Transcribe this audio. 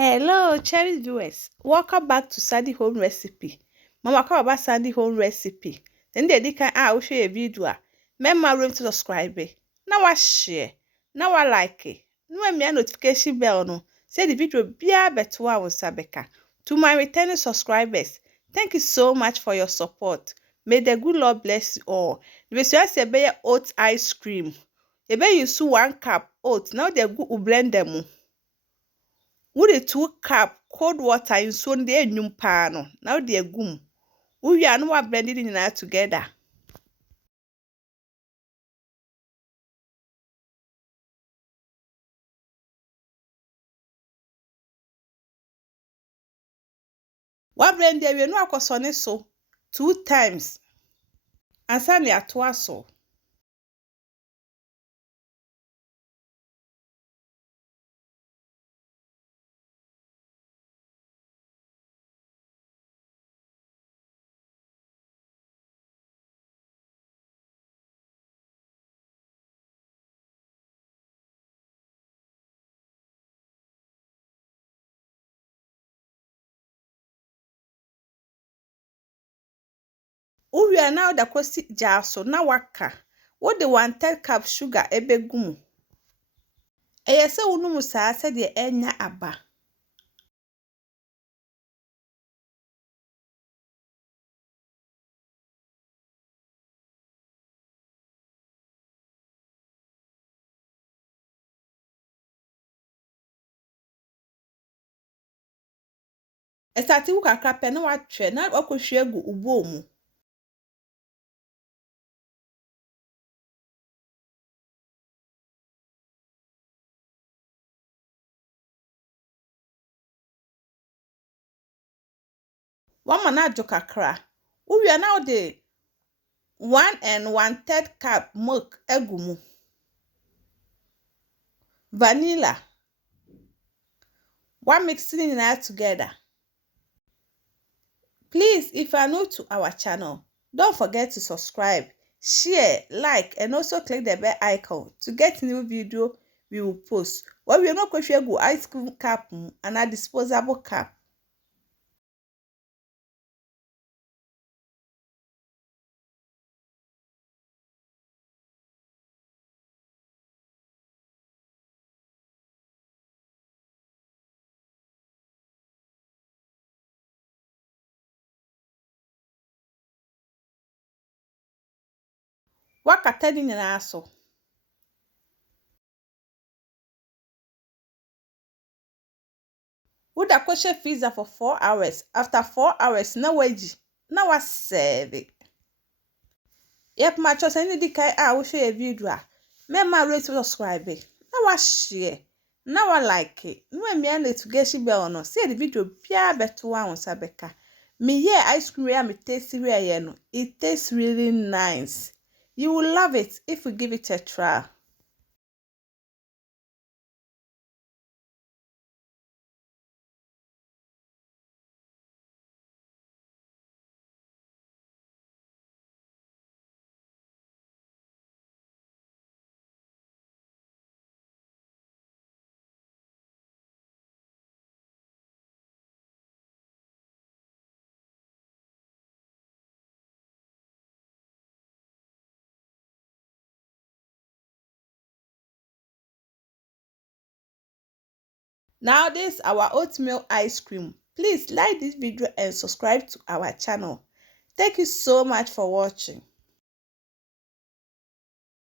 Hello, cherry viewers. Welcome back to Sandy Home Recipe. Mama come about Sandy Home Recipe. Then they can will share a video. Remember to subscribe. Now I share. Now I like it. No me notification bell no. Say the video be a better was Sabeka. To my returning subscribers, thank you so much for your support. May the good Lord bless you all. The best say be oat ice cream. You be use 1 cup oat. Now they go blend them. Would 2 cup cold water in so de enum pa no now de agum we are no blend it in together. What blend there we no akosone so 2 times and sani atoa so we are now the kwesi jar so na waka what the 1/3 cup sugar ebegum eye se wonu saa se de enya aba estati wu kakra pe na watwe na wakohwe gu ubo mu wama na ajo kakra we are now the 1 1/3 cup milk egumu vanilla one mixing it together. Please, if you are new to our channel, don't forget to subscribe, share, like, and also click the bell icon to get new video we will post. Well, we are not going to go ice cream cup and a disposable cup. What can you say? Would a question freezer for 4 hours. After 4 hours, no wedgie. Now I serve it. Yep, my choice any decay I will share a video. Remember to subscribe. Now I share. Now I like it. No me to get she bell no. See the video pia better one Sabeka. Me yeah ice cream where me tasty where no. It tastes really nice. You will love it if we give it a try. Now this our oatmeal ice cream. Please like this video and subscribe to our channel. Thank you so much for watching.